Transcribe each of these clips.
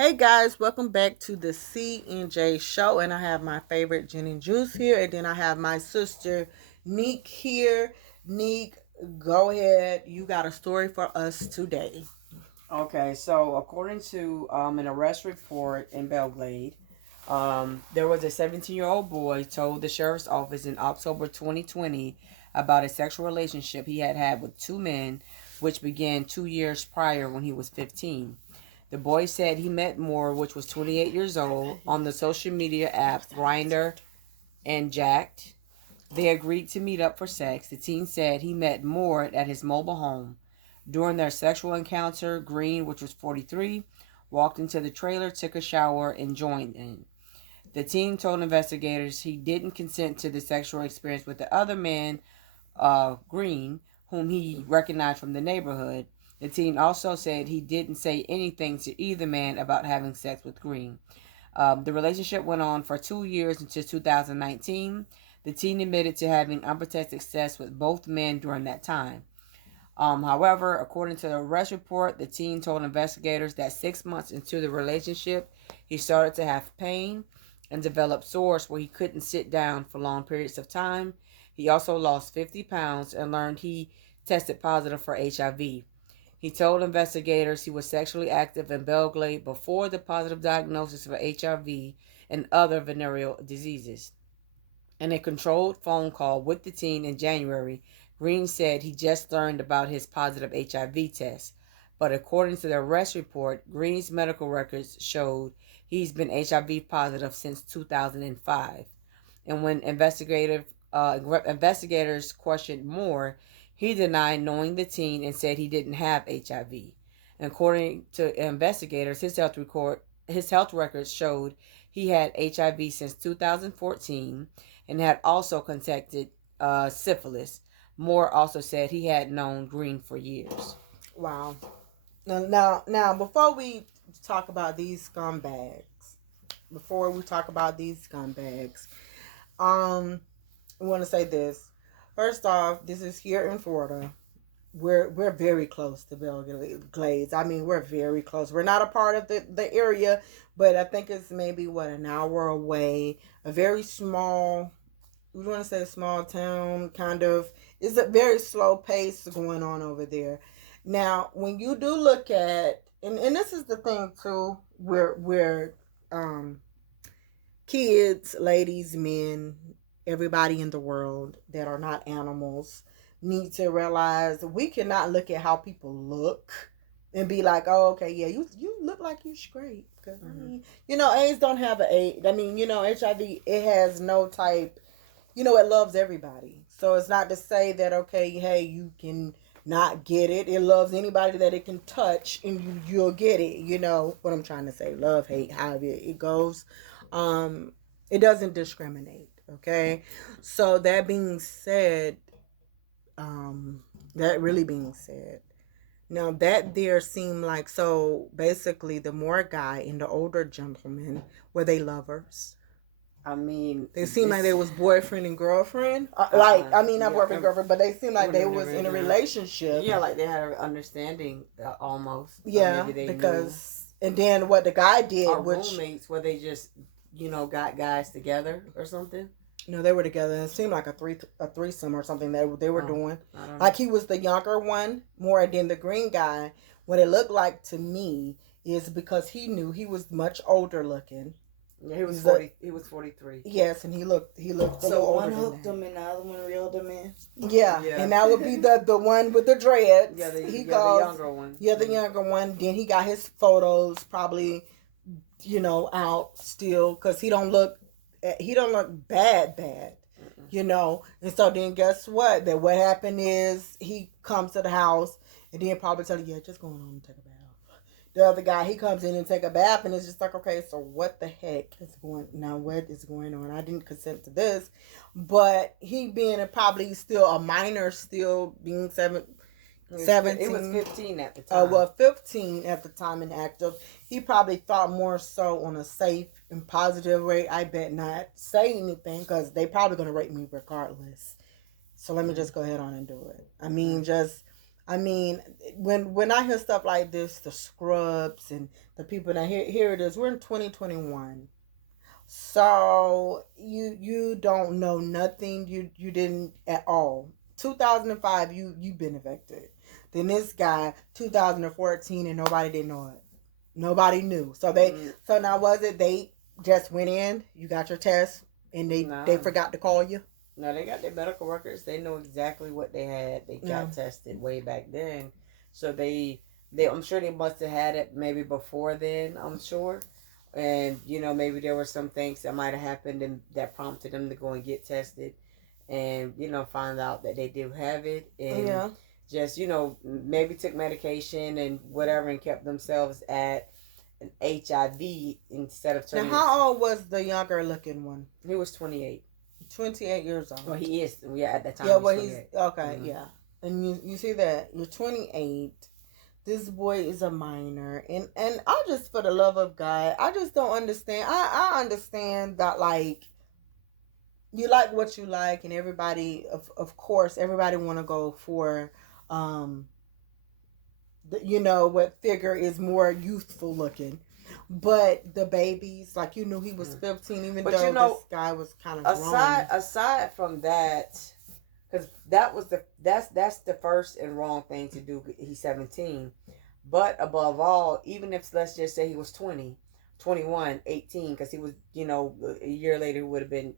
Hey guys, welcome back to the C and J show, and I have my favorite Jen and Juice here, and then I have my sister Neek here. Neek, go ahead. You got a story for us today. Okay, so according to an arrest report in Belgrade, there was a 17-year-old boy told the sheriff's office in October 2020 about a sexual relationship he had had with two men, which began 2 years prior when he was 15. The boy said he met Moore, which was 28 years old, on the social media app Grindr and Jacked. They agreed to meet up for sex. The teen said he met Moore at his mobile home. During their sexual encounter, Green, which was 43, walked into the trailer, took a shower, and joined in. The teen told investigators he didn't consent to the sexual experience with the other man, Green, whom he recognized from the neighborhood. The teen also said he didn't say anything to either man about having sex with Green. The relationship went on for 2 years until 2019. The teen admitted to having unprotected sex with both men during that time. However, according to the arrest report, the teen told investigators that 6 months into the relationship, he started to have pain and developed sores where he couldn't sit down for long periods of time. He also lost 50 pounds and learned he tested positive for HIV. He told investigators he was sexually active in Belgrade before the positive diagnosis for HIV and other venereal diseases. In a controlled phone call with the teen in January, Green said he just learned about his positive HIV test. But according to the arrest report, Green's medical records showed he's been HIV positive since 2005. And when investigators questioned Moore, he denied knowing the teen and said he didn't have HIV. And according to investigators, his health records showed he had HIV since 2014 and had also contracted syphilis. Moore also said he had known Green for years. Wow. Now, before we talk about these scumbags, I want to say this. First off, this is here in Florida. We're very close to Belgrade. I mean, we're very close. We're not a part of the area, but I think it's maybe an hour away. A very small, we want to say a small town, kind of. It's a very slow pace going on over there. Now, when you do look at, and this is the thing too, we're kids, ladies, men, everybody in the world that are not animals need to realize we cannot look at how people look and be like, oh, okay, yeah, you look like you straight. Because, I mean, AIDS don't have an AIDS. I mean, HIV, it has no type, it loves everybody. So it's not to say that, okay, hey, you can not get it. It loves anybody that it can touch and you'll get it. You know what I'm trying to say. Love, hate, however it goes. It doesn't discriminate. Okay. So that being said, that really being said, now that there seemed like, so basically the Moore guy and the older gentleman, were they lovers? I mean, They seemed like they was boyfriend and girlfriend. Not boyfriend girlfriend, but they seemed like they was in a relationship. Yeah, like they had an understanding almost. Yeah, because and then what the guy did, which roommates, where they just got guys together or something. No, they were together. It seemed like a threesome or something that they were doing. Like he was the younger one more than the green guy. What it looked like to me is because he knew he was much older looking. Yeah, he was 40. He was 43. Yes, and he looked. So one hooked him and the other one reeled him in. Yeah, and that would be the one with the dreads. Yeah, the younger one. Yeah, the younger one. Then he got his photos probably, out still because he don't look bad, and so then guess what? That what happened is he comes to the house and then probably tell you, yeah, just going on and take a bath. The other guy, he comes in and take a bath and it's just like, okay, so what the heck is going on? I didn't consent to this, but he being probably still a minor, still being 17. It was 15 at the time. 15 at the time and active. He probably thought more so on a safe and positive way. I bet not say anything because they probably going to rape me regardless. So let me just go ahead on and do it. I mean, just I mean, when I hear stuff like this, the scrubs and the people that here it is. We're in 2021. So you don't know nothing. You didn't at all. 2005 you've been affected. Then this guy 2014 and nobody didn't know it. Nobody knew. So so now was it they just went in, you got your test and they forgot to call you? No, they got their medical records. They know exactly what they had. They got tested way back then. So they I'm sure they must have had it maybe before then, I'm sure. And, you know, maybe there were some things that might have happened and that prompted them to go and get tested and, you know, find out that they do have it. And just, you know, maybe took medication and whatever and kept themselves at an HIV instead of turning. Now, how old was the younger looking one? He was 28. 28 years old. Well, he is. Yeah, at that time. Yeah, well, he's okay. Yeah, and you see that you're 28. This boy is a minor, and I just, for the love of God, I just don't understand. I understand that, like, you like what you like, and everybody, of course, everybody want to go for, you know, what figure is more youthful looking. But the babies, like, you knew he was 15, even though you know, this guy was kind of grown. Aside from that, because that's the first and wrong thing to do. He's 17. But above all, even if, let's just say he was 20, 21, 18, because he was, you know, a year later would have been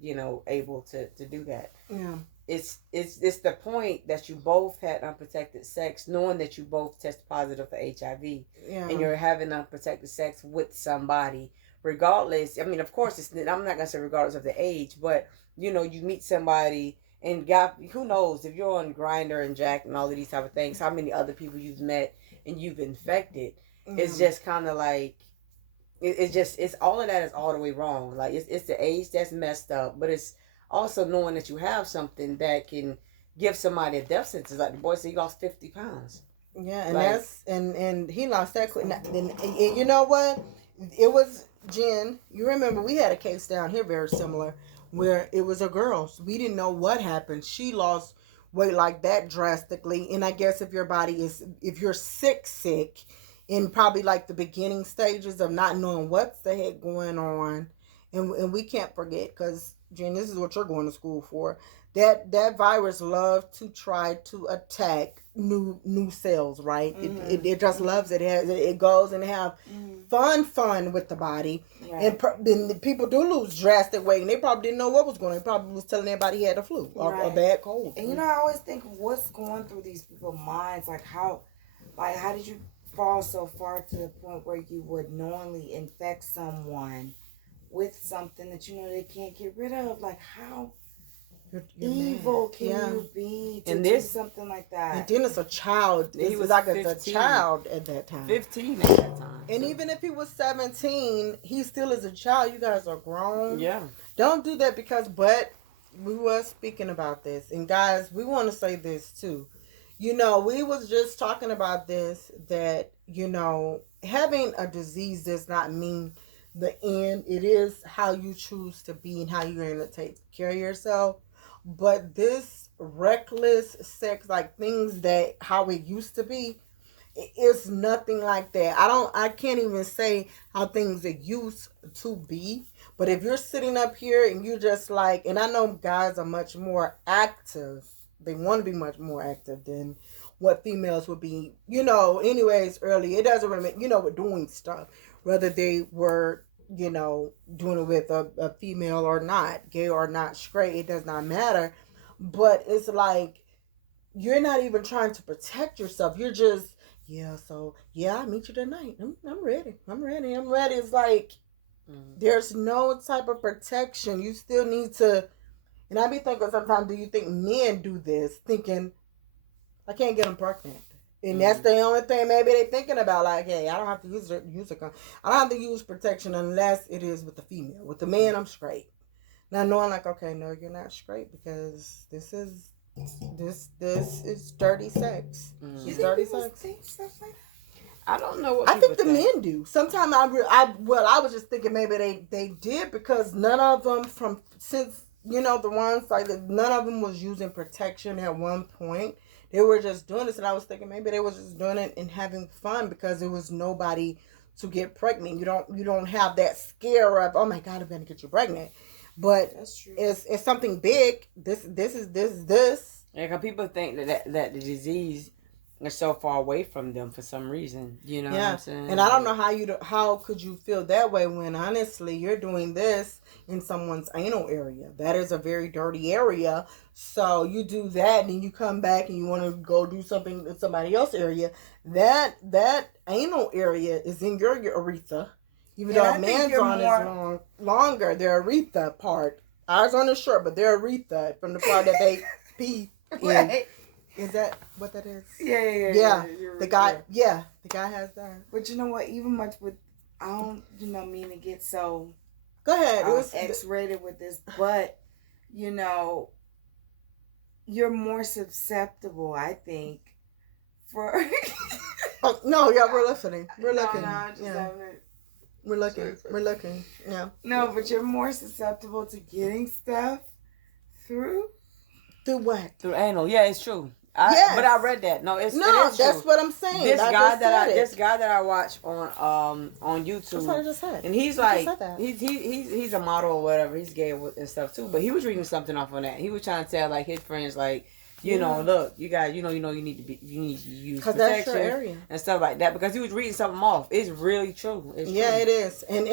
you know, able to do that. Yeah. It's the point that you both had unprotected sex, knowing that you both tested positive for HIV, and you're having unprotected sex with somebody, regardless. I mean, of course, I'm not gonna say regardless of the age, but you know, you meet somebody, and God, who knows if you're on Grindr and Jack and all of these type of things, how many other people you've met and you've infected. It's just kind of like it's all of that is all the way wrong. Like it's the age that's messed up, but it's also knowing that you have something that can give somebody a death sentence. Like the boy said, he lost 50 pounds. Yeah, and like, that's and he lost that quick. And you know what? It was Jen. You remember we had a case down here very similar where it was a girl. So we didn't know what happened. She lost weight like that drastically. And I guess if you're sick in probably like the beginning stages of not knowing what's the heck going on, and we can't forget, because Jen, this is what you're going to school for. That virus loves to try to attack new cells, right? It just loves it. It goes and have fun with the body, right. And people do lose drastic weight, and they probably didn't know what was going on. They probably was telling everybody he had a flu or a bad cold. And you know, I always think, what's going through these people's minds? Like how did you fall so far to the point where you would knowingly infect someone with something that you know they can't get rid of? Like how evil can you be to do something like that? And then it's a child. He was like a child at that time. 15 at that time. And even if he was 17, he still is a child. You guys are grown. Yeah. Don't do that but we were speaking about this. And guys, we want to say this too. You know, we was just talking about this, that, you know, having a disease does not mean the end. It is how you choose to be and how you're going to take care of yourself. But this reckless sex, like things that how it used to be, it's nothing like that. I can't even say how things it used to be. But if you're sitting up here and you just like, and I know guys are much more active. They want to be much more active than what females would be, you know, anyways, early. It doesn't really, you know, with doing stuff, whether they were, you know, doing it with a female or not, gay or not, straight, it does not matter. But it's like, you're not even trying to protect yourself. You're just, I'll meet you tonight. I'm ready. It's like, there's no type of protection. You still need to, and I be thinking sometimes, do you think men do this thinking, I can't get them pregnant? And that's the only thing maybe they're thinking about. Like, hey, I don't have to use I don't have to use protection unless it is with the female. With the man, I'm straight. Now knowing like, okay, no, you're not straight, because this is dirty sex. It's dirty sex. I don't know what I think the men do. Sometimes I was just thinking maybe they did, because none of them since, you know, the ones like none of them was using protection at one point. they were just doing this, and I was thinking maybe they was just doing it and having fun because there was nobody to get pregnant. You don't have that scare of, oh my God, I'm gonna get you pregnant. But That's true. it's something big. This is. Yeah, because people think that the disease is so far away from them for some reason. You know what I'm saying? And I don't know how could you feel that way when honestly you're doing this in someone's anal area. That is a very dirty area. So you do that and then you come back and you want to go do something in somebody else's area. That anal area is in your urethra. Even though a man's on is longer, their urethra part. Ours on is short, but their urethra from the part that they pee in. Right. Is that what that is? Yeah. The guy has that. But you know what? Even much with, I don't, mean to get so Go ahead. It was X-rated with this, but you're more susceptible, I think, for. Oh no! Yeah, we're listening. We're looking. We're looking. We're looking. Yeah. No, but you're more susceptible to getting stuff through. Through what? Through anal. Yeah, it's true. But I read that. No, it is that's true. What I'm saying. This guy that I watch on YouTube. That's what I just said. And he's like, he's a model or whatever. He's gay and stuff too. But he was reading something off on that. He was trying to tell like his friends like, look, you guys, you need to use protection that's your area and stuff like that because he was reading something off. It's really true. It's true. It is. And